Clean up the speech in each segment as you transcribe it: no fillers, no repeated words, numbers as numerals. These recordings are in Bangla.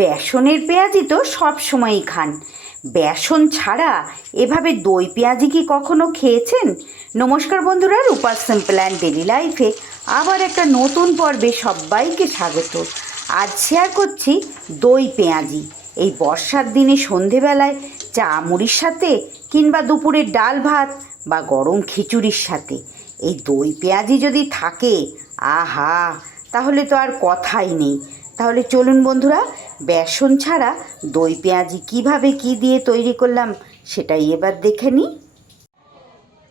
বেসনের পেঁয়াজি তো সব সময়ই খান। বেসন ছাড়া এভাবে দই পেঁয়াজি কি কখনো খেয়েছেন? নমস্কার বন্ধুরা, রূপার সিম্পল অ্যান্ড ডেলি লাইফে আবার একটা নতুন পর্বে সবাইকে স্বাগত। আজ শেয়ার করছি দই পেঁয়াজি। এই বর্ষার দিনে সন্ধেবেলায় চা মুড়ির সাথে কিংবা দুপুরে ডাল ভাত বা গরম খিচুড়ির সাথে এই দই পেঁয়াজি যদি থাকে, আহা, তাহলে তো আর কথাই নেই। তাহলে চলুন বন্ধুরা, বেসন ছাড়া দই পেঁয়াজি কীভাবে কী দিয়ে তৈরি করলাম সেটাই এবার দেখে নিই।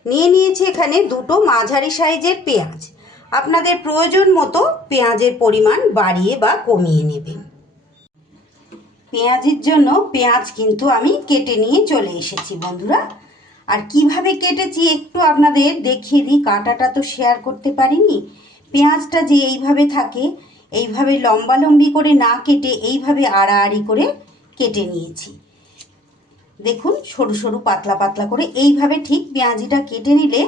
নিয়ে নিয়েছি এখানে দুটো মাঝারি সাইজের পেঁয়াজ। আপনাদের প্রয়োজন মতো পেঁয়াজের পরিমাণ বাড়িয়ে বা কমিয়ে নেবেন। পেঁয়াজের জন্য পেঁয়াজ কিন্তু আমি কেটে নিয়ে চলে এসেছি বন্ধুরা। আর কিভাবে কেটেছি একটু আপনাদের দেখিয়ে দিই, কাটাটা তো শেয়ার করতে পারিনি। পেঁয়াজটা যে এইভাবে থাকে, এইভাবে লম্বালম্বি করে না কেটে এইভাবে আড়াআড়ি করে কেটে নিয়েছি। দেখুন, সরু সরু পাতলা পাতলা করে এইভাবে ঠিক পেঁয়াজিটা কেটে নিলে,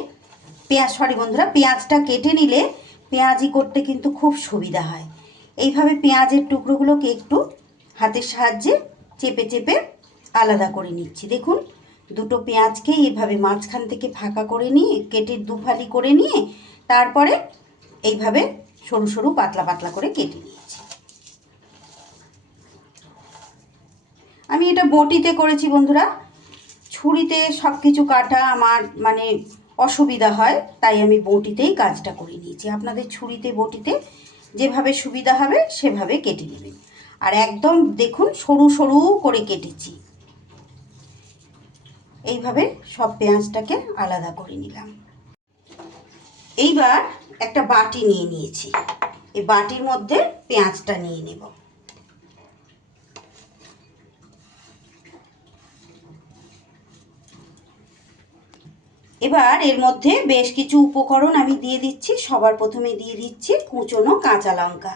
পেঁয়াজটা কেটে নিলে পেঁয়াজি করতে কিন্তু খুব সুবিধা হয়। এইভাবে পেঁয়াজের টুকরোগুলোকে একটু হাতের সাহায্যে চেপে চেপে আলাদা করে নিচ্ছি। দেখুন, দুটো পেঁয়াজকে এইভাবে মাঝখান থেকে ফাঁকা করে নিয়ে কেটে দুফালি করে নিয়ে তারপরে এইভাবে সরু সরু পাতলা পাতলা করে কেটে নিয়েছি। আমি এটা বটিতে করেছি বন্ধুরা। ছুরিতে সব কিছু কাটা আমার অসুবিধা হয়, তাই আমি বটিতেই কাজটা করে নিয়েছি। আপনাদের ছুরিতে বটিতে যেভাবে সুবিধা হবে সেভাবে কেটে নেবেন। আর একদম দেখুন সরু সরু করে কেটেছি। এইভাবে সব পেঁয়াজটাকে আলাদা করে নিলাম। এইবার একটা বাটি নিয়ে নিয়েছি। এই বাটির মধ্যে পেঁয়াজটা নিয়ে নেব। এবার এর মধ্যে বেশ কিছু উপকরণ আমি দিয়ে দিচ্ছি। সবার প্রথমে দিয়ে দিচ্ছি কুচনো কাঁচা লঙ্কা।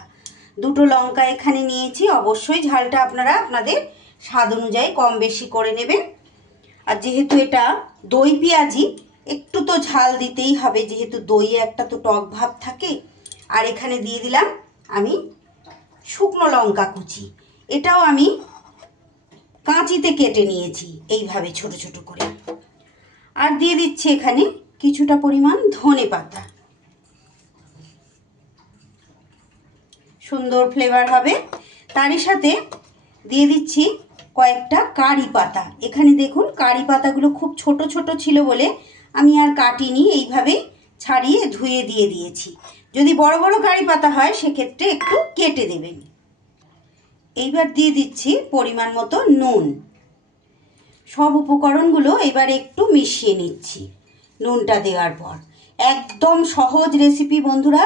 দুটো লঙ্কা এখানে নিয়েছি। অবশ্যই ঝালটা আপনারা আপনাদের স্বাদ অনুযায়ী কম বেশি করে নেবেন। আর যেহেতু এটা দই পেঁয়াজি, একটু তো ঝাল দিতেই হবে, যেহেতু দইয়ে একটা তো টক ভাব থাকে। আর এখানে দিয়ে দিলাম আমি শুকনো লঙ্কা কুচি। এটাও আমি কাঁচিতে কেটে নিয়েছি এইভাবে ছোট ছোট করে। আর দিয়ে দিচ্ছি এখানে কিছুটা পরিমাণ ধনে পাতা, সুন্দর ফ্লেভার হবে। তারই সাথে দিয়ে দিচ্ছি কয়েকটা কারি পাতা। এখানে দেখুন, কারি পাতাগুলো খুব ছোট ছোট ছিল বলে আমি আর কাটিনি, এইভাবেই ছাড়িয়ে ধুয়ে দিয়ে দিয়েছি। যদি বড় বড় কারি পাতা হয় সেক্ষেত্রে একটু কেটে দেবেন। এইবার দিয়ে দিচ্ছি পরিমাণ মতো নুন। সব উপকরণগুলো এবার একটু মিশিয়ে নিচ্ছি নুনটা দেওয়ার পর। একদম সহজ রেসিপি বন্ধুরা।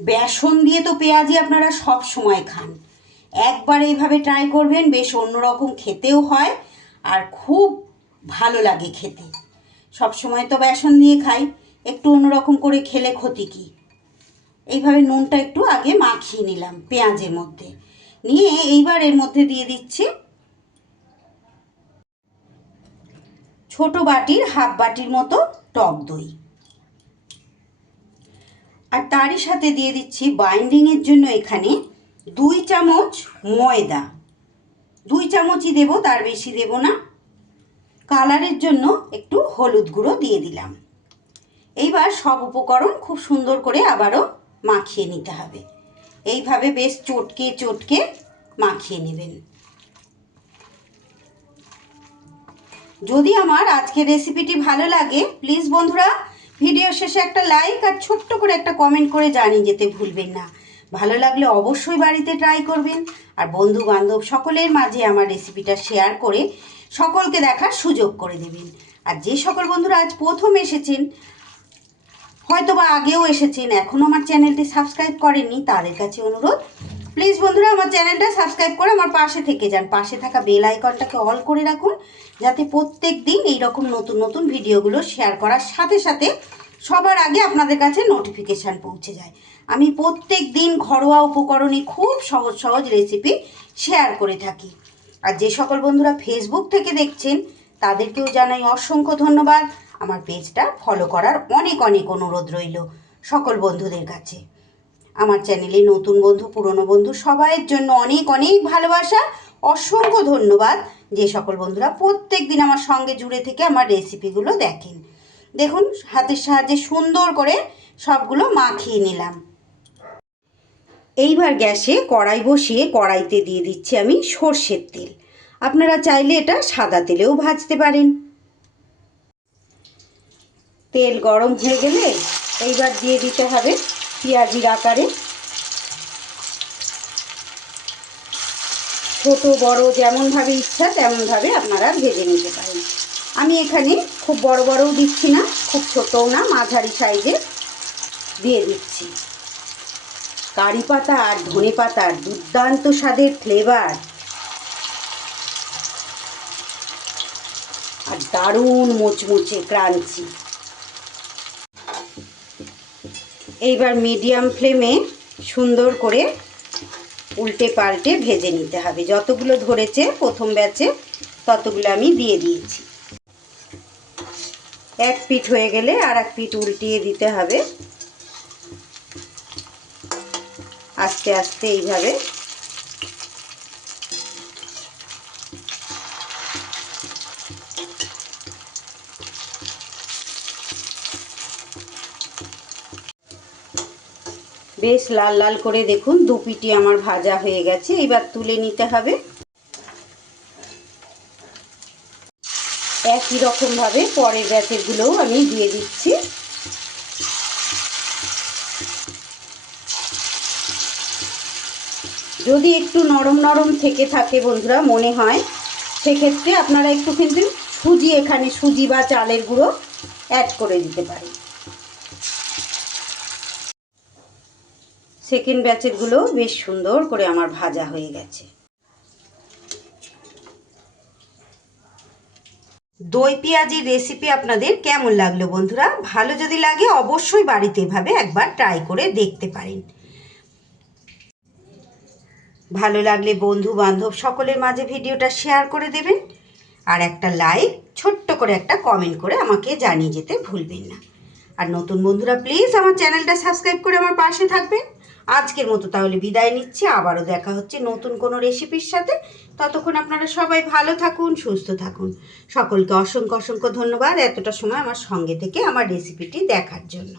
বেসন দিয়ে তো পেঁয়াজি আপনারা সব সময় খান, একবার এইভাবে ট্রাই করবেন। বেশ অন্যরকম খেতেও হয় আর খুব ভালো লাগে খেতে। সব সময় তো বেসন দিয়ে খাই, একটু অন্যরকম করে খেলে ক্ষতি কী। এইভাবে নুনটা একটু আগে মাখিয়ে নিলাম পেঁয়াজের মধ্যে, নিয়ে এইবার এর মধ্যে দিয়ে দিচ্ছি ছোট বাটির হাফ বাটির মতো টক দই। আর তারই সাথে দিয়ে দিচ্ছি বাইন্ডিংয়ের জন্য এখানে 2 চামচ ময়দা। 2 চামচই দেব, তার বেশি দেব না। কালারের জন্য একটু হলুদ গুঁড়ো দিয়ে দিলাম। এইবার সব উপকরণ খুব সুন্দর করে আবারও মাখিয়ে নিতে হবে। এইভাবে বেশ চটকে চটকে মাখিয়ে নেবেন। যদি আমার আজকের রেসিপিটি ভালো লাগে, প্লিজ বন্ধুরা ভিডিও শেষে একটা লাইক আর ছোট্ট করে একটা কমেন্ট করে জানিয়ে যেতে ভুলবেন না। ভালো লাগলে অবশ্যই বাড়িতে ট্রাই করবেন। আর বন্ধু বান্ধব সকলের মাঝে আমার রেসিপিটা শেয়ার করে সকলকে দেখার সুযোগ করে দেবেন। আর যে সকল বন্ধুরা আজ প্রথম এসেছেন, হয়তো বা আগেও এসেছেন, এখনও আমার চ্যানেলটি সাবস্ক্রাইব করেননি, তাদের কাছে অনুরোধ, প্লিজ বন্ধুরা আমার চ্যানেলটা সাবস্ক্রাইব করে আমার পাশে থেকে যান। পাশে থাকা বেল আইকনটাকে অল করে রাখুন, যাতে প্রত্যেক দিন এইরকম নতুন নতুন ভিডিওগুলো শেয়ার করার সাথে সাথে সবার আগে আপনাদের কাছে নোটিফিকেশান পৌঁছে যায়। আমি প্রত্যেক দিন ঘরোয়া উপকরণে খুব সহজ সহজ রেসিপি শেয়ার করে থাকি। আর যে সকল বন্ধুরা ফেসবুক থেকে দেখছেন তাদেরকেও জানাই অসংখ্য ধন্যবাদ। আমার পেজটা ফলো করার অনেক অনেক অনুরোধ রইল সকল বন্ধুদের কাছে। আমার চ্যানেলে নতুন বন্ধু পুরনো বন্ধু সবাইয়ের জন্য অনেক অনেক ভালোবাসা, অসংখ্য ধন্যবাদ। যে সকল বন্ধুরা প্রত্যেক দিন আমার সঙ্গে জুড়ে থেকে আমার রেসিপিগুলো দেখেন। দেখুন হাতের সাহায্যে সুন্দর করে সবগুলো মাখিয়ে নিলাম। এইবার গ্যাসে কড়াই বসিয়ে কড়াইতে দিয়ে দিচ্ছি আমি সর্ষের তেল। আপনারা চাইলে এটা সাদা তেলেও ভাজতে পারেন। তেল গরম হয়ে গেলে এইবার দিয়ে দিতে হবে পেঁয়াজির আকারে। ছোট বড় যেমনভাবে ইচ্ছা তেমনভাবে আপনারা ভেজে নিতে পারেন। আমি এখানে খুব বড় বড়ও দিচ্ছি না, খুব ছোটও না, মাঝারি সাইজে দিয়ে দিচ্ছি। কারি পাতা আর ধনে পাতার দুর্দান্ত স্বাদের ফ্লেভার আর দারুণ মুচমুচে ক্রাঞ্চি। এইবার মিডিয়াম ফ্লেমে সুন্দর করে উল্টে পাল্টে ভেজে নিতে হবে। যতগুলো ধরেছে প্রথম ব্যাচে ততগুলো আমি দিয়ে দিয়েছি। এক পিঠ হয়ে গেলে আর এক পিঠ উল্টিয়ে দিতে হবে। আস্তে আস্তে এইভাবে বেশ লাল লাল করে দেখুন দু পিঠি আমার ভাজা হয়ে গেছে। এবার তুলে নিতে হবে। একই রকমভাবে পরের ব্যাচেরগুলোও আমি দিয়ে দিচ্ছি। যদি একটু নরম নরম থেকে থাকে বন্ধুরা মনে হয়, সেক্ষেত্রে আপনারা একটু কিন্তু সুজি, এখানে সুজি বা চালের গুঁড়ো অ্যাড করে দিতে পারেন। সেকেন্ড ব্যাচেরগুলো বেশ সুন্দর করে আমার ভাজা হয়ে গেছে। দই পেঁয়াজির রেসিপি আপনাদের কেমন লাগলো বন্ধুরা? ভালো যদি লাগে অবশ্যই বাড়িতে এভাবে একবার ট্রাই করে দেখতে পারেন। ভালো লাগলে বন্ধু বান্ধব সকলের মাঝে ভিডিওটা শেয়ার করে দেবেন। আর একটা লাইক, ছোট্ট করে একটা কমেন্ট করে আমাকে জানিয়ে যেতে ভুলবেন না। আর নতুন বন্ধুরা প্লিজ আমার চ্যানেলটা সাবস্ক্রাইব করে আমার পাশে থাকবেন। আজকের মতো তাহলে বিদায় নিচ্ছি। আবারও দেখা হচ্ছে নতুন কোনো রেসিপির সাথে। ততক্ষণ আপনারা সবাই ভালো থাকুন, সুস্থ থাকুন। সকলকে অসংখ্য অসংখ্য ধন্যবাদ এতটা সময় আমার সঙ্গে থেকে আমার রেসিপিটি দেখার জন্য।